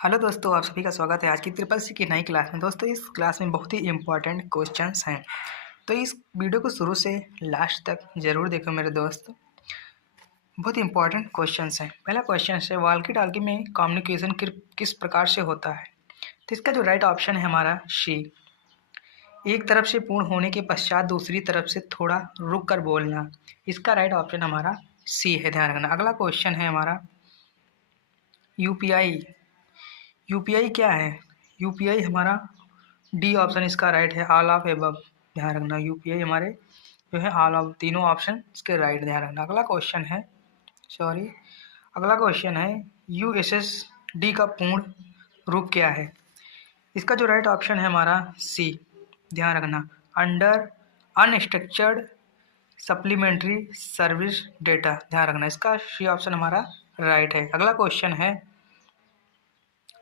Hello दोस्तों, आप सभी का स्वागत है आज की ट्रिपल सी की नई क्लास में। दोस्तों, इस क्लास में बहुत ही इंपॉर्टेंट क्वेश्चंस हैं, तो इस वीडियो को शुरू से लास्ट तक ज़रूर देखो मेरे दोस्त। बहुत ही इंपॉर्टेंट क्वेश्चंस हैं। पहला क्वेश्चन है, वाल्की टाल्की में कम्युनिकेशन किस प्रकार से होता है? तो इसका जो राइट ऑप्शन है हमारा शी। एक तरफ से पूर्ण होने के पश्चात दूसरी तरफ से थोड़ा रुक कर बोलना, इसका राइट ऑप्शन हमारा सी है, ध्यान रखना। अगला क्वेश्चन है हमारा यूपीआई। यूपीआई क्या है? यूपीआई हमारा डी ऑप्शन इसका राइट है, ऑल ऑफ एबव, ध्यान रखना। यूपीआई हमारे जो है ऑल ऑफ, तीनों ऑप्शन इसके राइट, ध्यान रखना। अगला क्वेश्चन है, सॉरी, अगला क्वेश्चन है यूएसएसडी का पूर्ण रूप क्या है? इसका जो राइट ऑप्शन है हमारा सी, ध्यान रखना, under unstructured supplementary service data, ध्यान रखना। इसका सी ऑप्शन हमारा राइट है। अगला क्वेश्चन है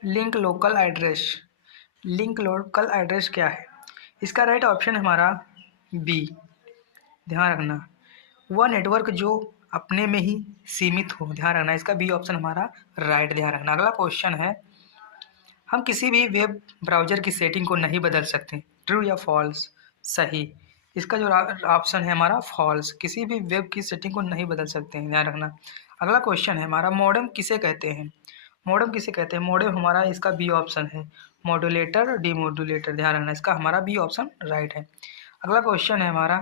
link local address. Link local address क्या है? इसका राइट ऑप्शन हमारा बी, ध्यान रखना, वह नेटवर्क जो अपने में ही सीमित हो, ध्यान रखना। इसका बी ऑप्शन हमारा राइट, ध्यान रखना। अगला क्वेश्चन है, हम किसी भी वेब ब्राउज़र की सेटिंग को नहीं बदल सकते, ट्रू या फॉल्स? सही। इसका जो ऑप्शन है हमारा फॉल्स, किसी भी वेब की सेटिंग को नहीं बदल सकते हैं, ध्यान रखना। अगला क्वेश्चन है हमारा, मॉडेम किसे कहते हैं? मॉडेम किसे कहते हैं? मॉडेम हमारा इसका बी ऑप्शन है, मॉड्यूलेटर डीमॉड्यूलेटर, ध्यान रखना। इसका हमारा बी ऑप्शन राइट है। अगला क्वेश्चन है हमारा,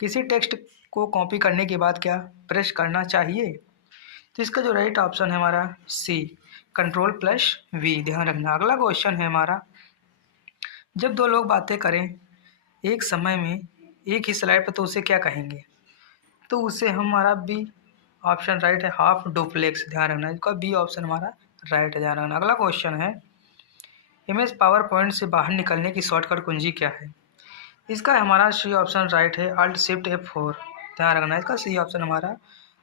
किसी टेक्स्ट को कॉपी करने के बाद क्या प्रेस करना चाहिए? तो इसका जो राइट ऑप्शन है हमारा सी, कंट्रोल प्लस वी, ध्यान रखना। अगला क्वेश्चन है हमारा, जब दो लोग बातें करें एक समय में एक ही स्लाइड पर तो उसे क्या कहेंगे? तो उसे हमारा बी ऑप्शन राइट है, हाफ डुप्लेक्स, ध्यान रखना। इसका बी ऑप्शन हमारा राइट है, ध्यान रखना। अगला क्वेश्चन है, इमेज पावर पॉइंट से बाहर निकलने की शॉर्टकट कुंजी क्या है? इसका हमारा सी ऑप्शन राइट है, अल्ट शिफ्ट F4, ध्यान रखना। इसका सी ऑप्शन हमारा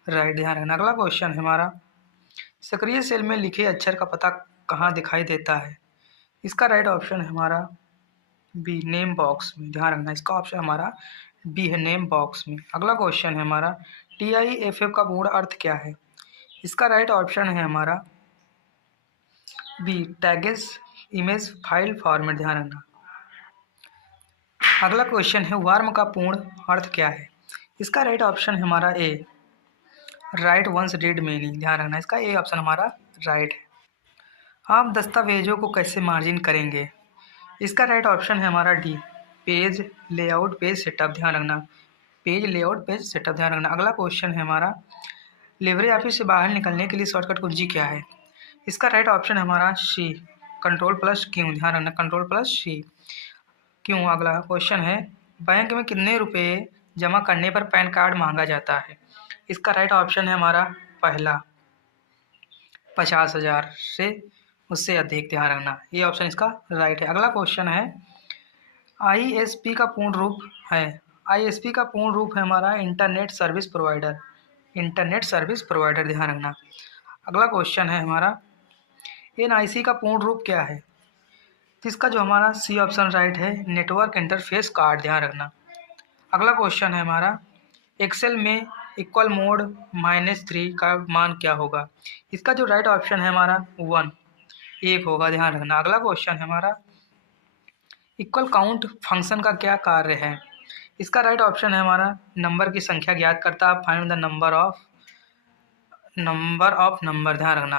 राइट, ध्यान रखना। अगला क्वेश्चन है हमारा, सक्रिय सेल में लिखे अक्षर का पता कहाँ दिखाई देता है? इसका राइट ऑप्शन है हमारा बी, नेम बॉक्स में, ध्यान रखना। इसका ऑप्शन हमारा बी है, नेम बॉक्स में। अगला क्वेश्चन है हमारा, TIFF का पूर्ण अर्थ क्या है? इसका राइट ऑप्शन है हमारा बी, टैगेस इमेज फाइल फॉर्मेट, ध्यान रखना। अगला क्वेश्चन है, वार्म का पूर्ण अर्थ क्या है? इसका राइट ऑप्शन है हमारा ए, राइट वंस रीड मेनी, ध्यान रखना। इसका ए ऑप्शन हमारा राइट है। आप दस्तावेजों को कैसे मार्जिन करेंगे? इसका राइट ऑप्शन है हमारा D, page layout page setup, ध्यान रखना। पेज लेआउट पेज सेटअप, ध्यान रखना। अगला क्वेश्चन है हमारा, लिब्रे ऑफिस से बाहर निकलने के लिए शॉर्टकट कुंजी क्या है? इसका राइट ऑप्शन है हमारा सी, कंट्रोल प्लस क्यू, ध्यान रखना, कंट्रोल प्लस सी, क्यों। अगला क्वेश्चन है, बैंक में कितने रुपए जमा करने पर पैन कार्ड मांगा जाता है? इसका राइट ऑप्शन है हमारा पहला, 50,000 से उससे अधिक, ध्यान रखना। ये ऑप्शन इसका राइट है। अगला क्वेश्चन है, ISP का पूर्ण रूप है? ISP का पूर्ण रूप है हमारा internet service provider, internet service provider, ध्यान रखना। अगला क्वेश्चन है हमारा, NIC का पूर्ण रूप क्या है? इसका जो हमारा सी ऑप्शन राइट है, नेटवर्क इंटरफेस कार्ड, ध्यान रखना। अगला क्वेश्चन है हमारा, एक्सेल में इक्वल मोड -3 का मान क्या होगा? इसका जो राइट ऑप्शन है हमारा 1, 1 होगा, ध्यान रखना। अगला क्वेश्चन है हमारा, इक्वल काउंट फंक्शन का क्या कार्य है? इसका राइट ऑप्शन है हमारा, नंबर की संख्या ज्ञात करता है, find the number of number, ध्यान रखना।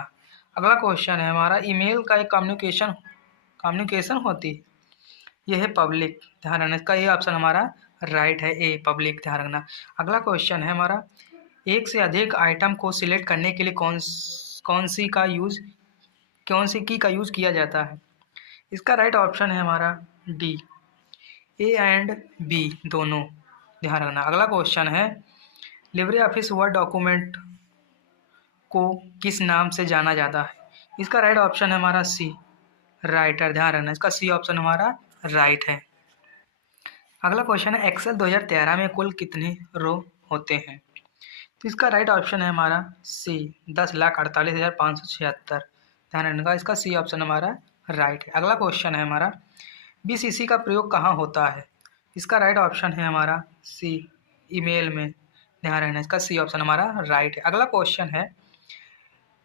अगला क्वेश्चन है हमारा, ईमेल का एक कम्युनिकेशन होती है, यह है पब्लिक, ध्यान रखना। इसका ये ऑप्शन हमारा राइट है, ए, पब्लिक, ध्यान रखना। अगला क्वेश्चन है हमारा, एक से अधिक आइटम को सिलेक्ट करने के लिए कौन सी की का यूज़ किया जाता है? इसका राइट ऑप्शन है हमारा डी, ए एंड बी दोनों, ध्यान रखना। अगला क्वेश्चन है, लिब्रे ऑफिस वर्ड डॉक्यूमेंट को किस नाम से जाना जाता है? इसका राइट ऑप्शन है हमारा सी, राइटर, ध्यान रखना। इसका सी ऑप्शन हमारा राइट है। अगला क्वेश्चन है, एक्सेल 2013 में कुल कितने रो होते हैं? तो इसका राइट ऑप्शन है हमारा सी, 10,48,576, ध्यान रखने का। इसका सी ऑप्शन हमारा राइट है। अगला क्वेश्चन है हमारा, BCC का प्रयोग कहाँ होता है? इसका राइट ऑप्शन है हमारा सी, ईमेल में, ध्यान रखना। इसका सी ऑप्शन हमारा राइट है। अगला क्वेश्चन है,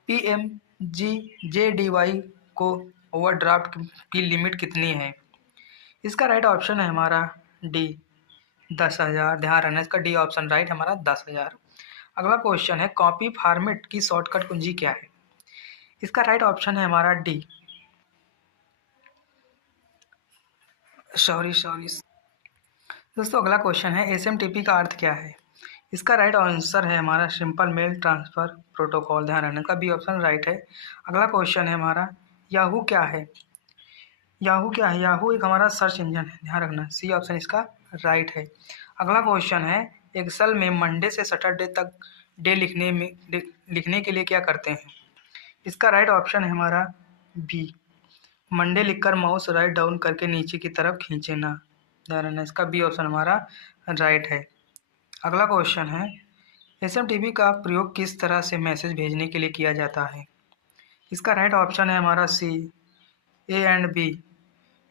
PM JDY को ओवरड्राफ्ट की लिमिट कितनी है? इसका राइट ऑप्शन है हमारा डी 10,000। ध्यान रखना, इसका डी ऑप्शन राइट हमारा 10,000। अगला क्वेश्चन है कॉपी फॉर्मेट की शॉर्टकट कुंजी क्या है? इसका राइट ऑप्शन है हमारा डी, सॉरी दोस्तों, अगला क्वेश्चन है SMTP का अर्थ क्या है? इसका राइट आंसर है हमारा सिंपल मेल ट्रांसफ़र प्रोटोकॉल। ध्यान रखने का बी ऑप्शन राइट है। अगला क्वेश्चन है हमारा याहू क्या है? याहू क्या है? याहू एक हमारा सर्च इंजन है। ध्यान रखना, सी ऑप्शन इसका राइट है। अगला क्वेश्चन है एक्सेल में मंडे से सैटरडे तक लिखने के लिए क्या करते हैं? इसका राइट ऑप्शन है हमारा बी, मंडे लिखकर माउस राइट डाउन करके नीचे की तरफ खींचना। ध्यान रखना, इसका बी ऑप्शन हमारा राइट है। अगला क्वेश्चन है SMTP का प्रयोग किस तरह से मैसेज भेजने के लिए किया जाता है? इसका राइट ऑप्शन है हमारा C, A and B,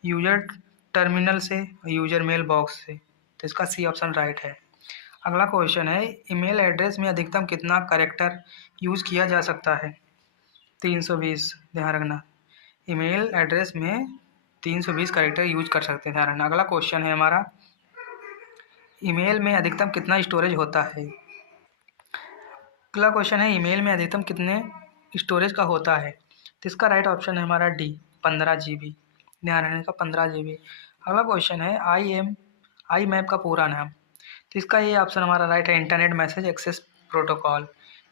user terminal से, यूजर मेल बॉक्स से। तो इसका सी ऑप्शन राइट है। अगला क्वेश्चन है ईमेल एड्रेस में अधिकतम कितना कैरेक्टर यूज़ किया जा सकता है? 320। ध्यान रखना, ईमेल एड्रेस में 320 कैरेक्टर यूज कर सकते हैं। ध्यान रखना। अगला क्वेश्चन है हमारा ईमेल में अधिकतम कितना स्टोरेज होता है? अगला क्वेश्चन है ईमेल में अधिकतम कितने स्टोरेज का होता है? तो इसका राइट ऑप्शन है हमारा डी, 15 GB। ध्यान रखने का 15 GB। अगला क्वेश्चन है आई मैप का पूरा नाम? तो इसका ये ऑप्शन हमारा राइट है, internet message access protocol.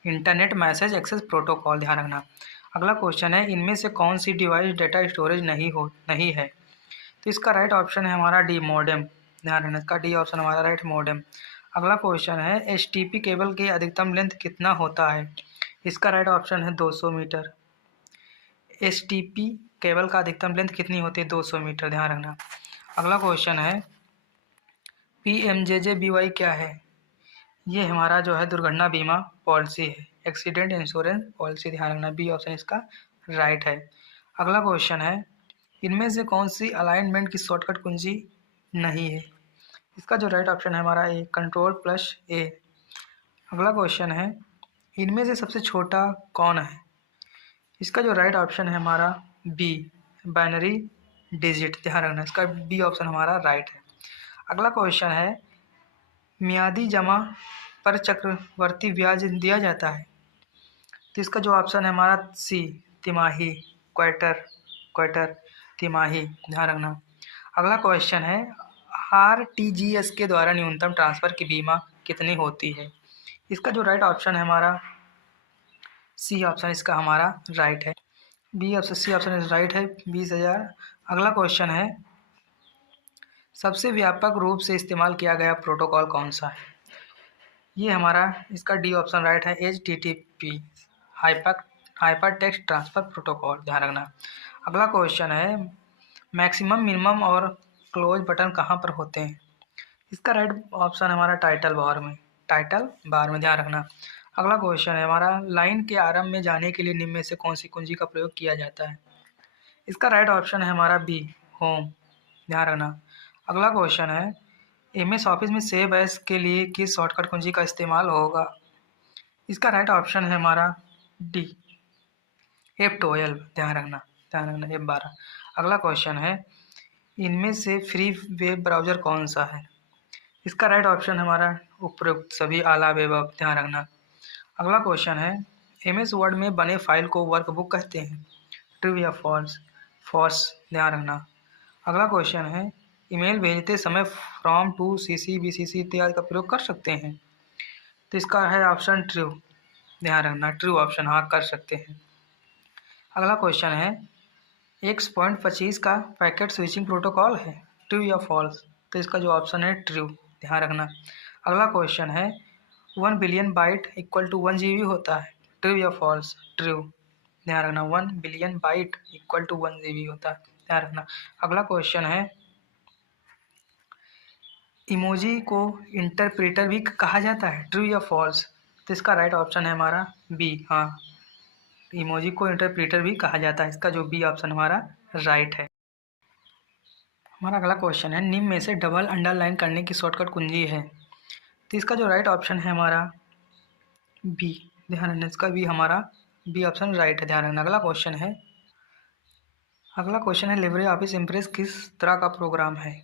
Internet message access protocol. ध्यान रखना। अगला क्वेश्चन है इनमें से कौन सी डिवाइस डेटा स्टोरेज नहीं है? तो इसका राइट ऑप्शन है हमारा डी, मॉडेम। ध्यान रखना, इसका डी ऑप्शन हमारा राइट, मॉडेम। अगला क्वेश्चन है STP केबल की अधिकतम लेंथ कितना होता है? इसका राइट ऑप्शन है 200 मीटर। STP केबल का अधिकतम लेंथ कितनी होती है? 200 मीटर। ध्यान रखना। अगला क्वेश्चन है PMJJBY क्या है? ये हमारा जो है दुर्घटना बीमा पॉलिसी है, एक्सीडेंट इंश्योरेंस पॉलिसी। ध्यान रखना, बी ऑप्शन इसका राइट है। अगला क्वेश्चन है इनमें से कौन सी अलाइनमेंट की शॉर्टकट कुंजी नहीं है? इसका जो राइट ऑप्शन है हमारा ए, Ctrl+A। अगला क्वेश्चन है इनमें से सबसे छोटा कौन है? इसका जो राइट ऑप्शन है हमारा बी, बाइनरी डिजिट। ध्यान रखना, इसका बी ऑप्शन हमारा राइट है। अगला क्वेश्चन है मियादी जमा पर चक्रवर्ती ब्याज दिया जाता है? तो इसका जो ऑप्शन है हमारा सी, तिमाही, क्वार्टर तिमाही। ध्यान रखना। अगला क्वेश्चन है RTGS के द्वारा न्यूनतम ट्रांसफ़र की बीमा कितनी होती है? इसका जो राइट ऑप्शन है हमारा सी ऑप्शन इसका हमारा राइट है। B option, C option is right है, 20,000। अगला क्वेश्चन है सबसे व्यापक रूप से इस्तेमाल किया गया प्रोटोकॉल कौन सा है? ये हमारा इसका डी ऑप्शन राइट है, HTTP, hyper text transfer protocol. ध्यान रखना। अगला क्वेश्चन है मैक्सिमम, मिनिमम और क्लोज बटन कहाँ पर होते हैं? इसका राइट ऑप्शन हमारा टाइटल बार में। ध्यान रखना। अगला क्वेश्चन है हमारा लाइन के आरंभ में जाने के लिए निम्न में से कौन सी कुंजी का प्रयोग किया जाता है? इसका राइट ऑप्शन है हमारा बी, होम। ध्यान रखना। अगला क्वेश्चन है MS ऑफिस में सेव एज के लिए किस शॉर्टकट कुंजी का इस्तेमाल होगा? इसका राइट ऑप्शन है हमारा डी, F12। ध्यान रखना, F12। अगला क्वेश्चन है इनमें से फ्री वेब ब्राउज़र कौन सा है? इसका राइट ऑप्शन हमारा उपरोक्त सभी आला वेब। ध्यान रखना। अगला क्वेश्चन है MS वर्ड में बने फाइल को वर्कबुक कहते हैं? ट्रू या फॉल्स? फॉल्स। ध्यान रखना। अगला क्वेश्चन है ईमेल भेजते समय फ्रॉम टू CC BCC इत्यादि का प्रयोग कर सकते हैं? तो इसका है ऑप्शन ट्रू। ध्यान रखना, ट्रू ऑप्शन, हाँ कर सकते हैं। अगला क्वेश्चन है X.25 का पैकेट स्विचिंग प्रोटोकॉल है? ट्रू या फॉल्स? तो इसका जो ऑप्शन है ट्रू। ध्यान रखना। अगला क्वेश्चन है 1 billion byte equal to 1 GB होता है? ट्रू या फॉल्स? ट्रू। ध्यान रखना, 1 billion byte equal to 1 GB होता है। ध्यान रखना। अगला क्वेश्चन है इमोजी को इंटरप्रेटर भी कहा जाता है? ट्रू या फॉल्स? तो इसका राइट ऑप्शन है हमारा बी, हाँ, इमोजी को इंटरप्रेटर भी कहा जाता है। इसका जो बी ऑप्शन हमारा राइट है। हमारा अगला क्वेश्चन है निम्न में से डबल अंडरलाइन करने की शॉर्टकट कुंजी है? तो इसका जो राइट ऑप्शन है हमारा बी। ध्यान रखना, इसका भी हमारा बी ऑप्शन राइट है, ध्यान रखना। अगला क्वेश्चन है लिब्रे ऑफिस इम्प्रेस किस तरह का प्रोग्राम है?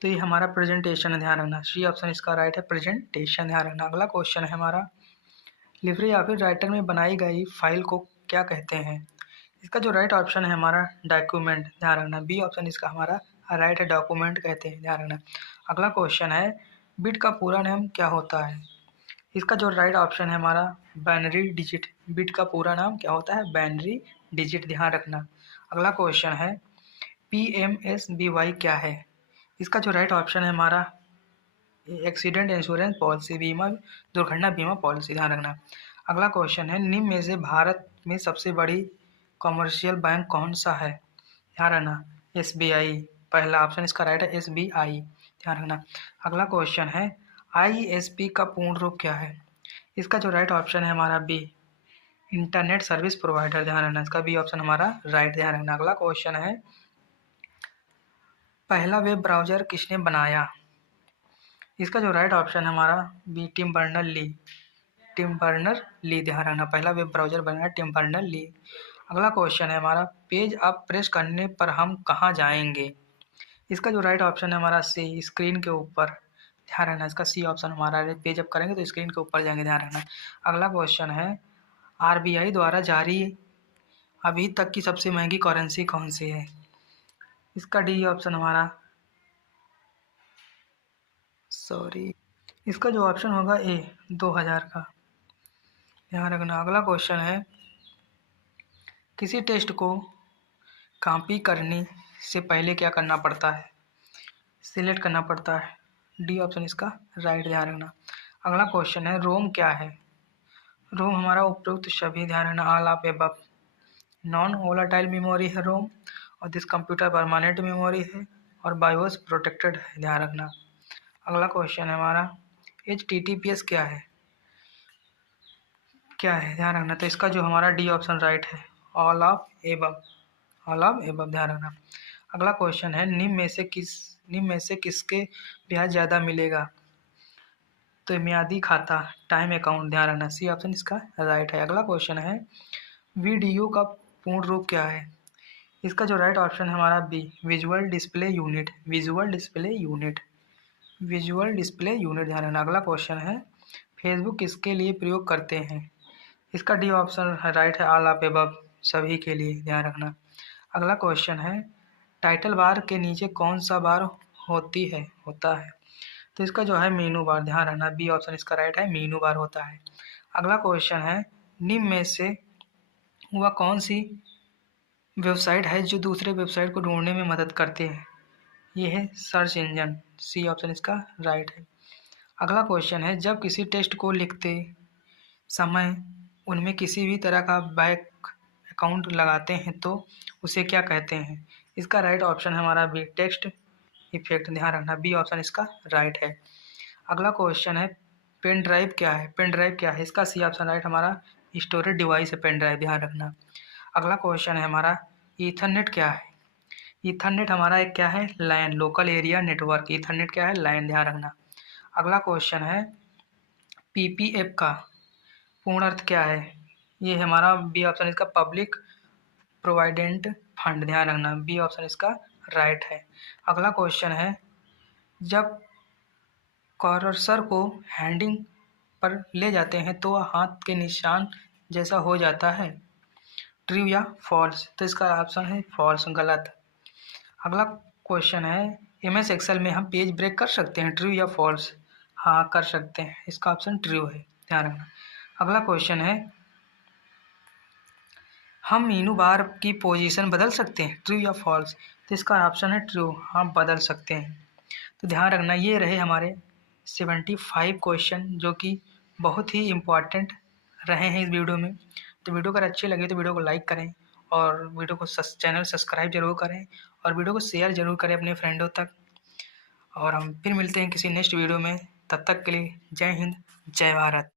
तो ये हमारा प्रेजेंटेशन है, ध्यान रखना। सी ऑप्शन इसका राइट है, प्रेजेंटेशन, ध्यान रखना। अगला क्वेश्चन है हमारा लिब्रे ऑफिस राइटर में बनाई गई फाइल को क्या कहते हैं? इसका जो राइट ऑप्शन है हमारा डॉक्यूमेंट, ध्यान रखना। बी ऑप्शन इसका हमारा राइट है, डॉक्यूमेंट कहते हैं, ध्यान रखना। अगला क्वेश्चन है बिट का पूरा नाम क्या होता है? इसका जो राइट ऑप्शन है हमारा बाइनरी डिजिट। बिट का पूरा नाम क्या होता है? बाइनरी डिजिट, ध्यान रखना। अगला क्वेश्चन है PMSBY क्या है? इसका जो राइट ऑप्शन है हमारा एक्सीडेंट इंश्योरेंस पॉलिसी, बीमा दुर्घटना बीमा पॉलिसी, ध्यान रखना। अगला क्वेश्चन है निम्न में से भारत में सबसे बड़ी कमर्शियल बैंक कौन सा है? ध्यान रखना। SBI, पहला ऑप्शन इसका राइट है, SBI, ध्यान रखना। अगला क्वेश्चन है ISP का पूर्ण रूप क्या है? इसका जो राइट ऑप्शन है हमारा बी, इंटरनेट सर्विस प्रोवाइडर, ध्यान रखना। इसका बी ऑप्शन हमारा राइट, ध्यान रखना। अगला क्वेश्चन है पहला वेब ब्राउज़र किसने बनाया? इसका जो राइट ऑप्शन है हमारा बी, टिम बर्नर ली, ध्यान रखना। पहला वेब ब्राउज़र बनाया टिम बर्नर ली। अगला क्वेश्चन है हमारा पेज अप प्रेस करने पर हम कहाँ जाएंगे? इसका जो राइट ऑप्शन है हमारा सी, स्क्रीन के ऊपर, ध्यान रखना। इसका सी ऑप्शन हमारा पेज अप करेंगे तो स्क्रीन के ऊपर जाएंगे, ध्यान रखना। अगला क्वेश्चन है RBI द्वारा जारी अभी तक की सबसे महंगी करेंसी कौन सी है? इसका डी ऑप्शन हमारा इसका जो ऑप्शन होगा ए, 2000 का, ध्यान रखना। अगला क्वेश्चन है किसी टेस्ट को कॉपी करने से पहले क्या करना पड़ता है? सिलेक्ट करना पड़ता है, डी ऑप्शन इसका राइट, ध्यान रखना। अगला क्वेश्चन है रोम क्या है? रोम हमारा उपयुक्त सभी, ध्यान रखना, all of above. Non volatile memory है रोम, और दिस कंप्यूटर परमानेंट मेमोरी है, और बायोस प्रोटेक्टेड है, ध्यान रखना। अगला क्वेश्चन है हमारा HTTPS क्या है, ध्यान रखना। तो इसका जो हमारा डी ऑप्शन राइट है, ऑल ऑफ एबव, ध्यान रखना। अगला क्वेश्चन है निम्न में से किसके ब्याज ज़्यादा मिलेगा? तो मियादी खाता, टाइम अकाउंट, ध्यान रखना। सी ऑप्शन इसका राइट है। अगला क्वेश्चन है VDO का पूर्ण रूप क्या है? इसका जो राइट ऑप्शन है हमारा बी, विजुअल डिस्प्ले यूनिट, ध्यान रखना। अगला क्वेश्चन है फेसबुक किसके लिए प्रयोग करते हैं? इसका डी ऑप्शन राइट है, ऑल ऑफ एबव, सभी के लिए, ध्यान रखना। अगला क्वेश्चन है टाइटल बार के नीचे कौन सा बार होता है? तो इसका जो है मीनू बार, ध्यान रखना। बी ऑप्शन इसका राइट है, मीनू बार होता है। अगला क्वेश्चन है निम्न में से वह कौन सी वेबसाइट है जो दूसरे वेबसाइट को ढूंढने में मदद करती है? ये है सर्च इंजन, सी ऑप्शन इसका राइट है। अगला क्वेश्चन है जब किसी टेक्स्ट को लिखते समय उनमें किसी भी तरह का बैक अकाउंट लगाते हैं तो उसे क्या कहते हैं? इसका राइट ऑप्शन है हमारा बी, टेक्स्ट इफेक्ट, ध्यान रखना। बी ऑप्शन इसका राइट है। अगला क्वेश्चन है पेन ड्राइव क्या है? इसका सी ऑप्शन राइट, हमारा स्टोरेज डिवाइस है पेन ड्राइव, ध्यान रखना। अगला क्वेश्चन है हमारा ईथरनेट क्या है? ईथरनेट हमारा एक क्या है? लैन, लोकल एरिया नेटवर्क। ईथरनेट क्या है? लैन, ध्यान रखना। अगला क्वेश्चन है PPF का पूर्ण अर्थ क्या है? ये हमारा बी ऑप्शन इसका पब्लिक प्रोविडेंट फंड, ध्यान रखना। बी ऑप्शन इसका राइट है। अगला क्वेश्चन है जब कर्सर को हैंडिंग पर ले जाते हैं तो वह हाथ के निशान जैसा हो जाता है, ट्रू या फॉल्स? तो इसका ऑप्शन है फॉल्स, गलत। अगला क्वेश्चन है MS एक्सेल में हम पेज ब्रेक कर सकते हैं, ट्रू या फॉल्स? हाँ, कर सकते हैं, इसका ऑप्शन ट्रू है, ध्यान रखना। अगला क्वेश्चन है हम मीनू बार की पोजीशन बदल सकते हैं, ट्रू या फॉल्स? तो इसका ऑप्शन है ट्रू, हम बदल सकते हैं। तो ध्यान रखना ये रहे हमारे 75 क्वेश्चन जो कि बहुत ही इम्पॉर्टेंट रहे हैं इस वीडियो में। तो वीडियो अगर अच्छे लगे तो वीडियो को लाइक करें, और वीडियो को चैनल सब्सक्राइब जरूर करें, और वीडियो को शेयर जरूर करें अपने फ्रेंडों तक। और हम फिर मिलते हैं किसी नेक्स्ट वीडियो में, तब तक के लिए जय हिंद, जय भारत।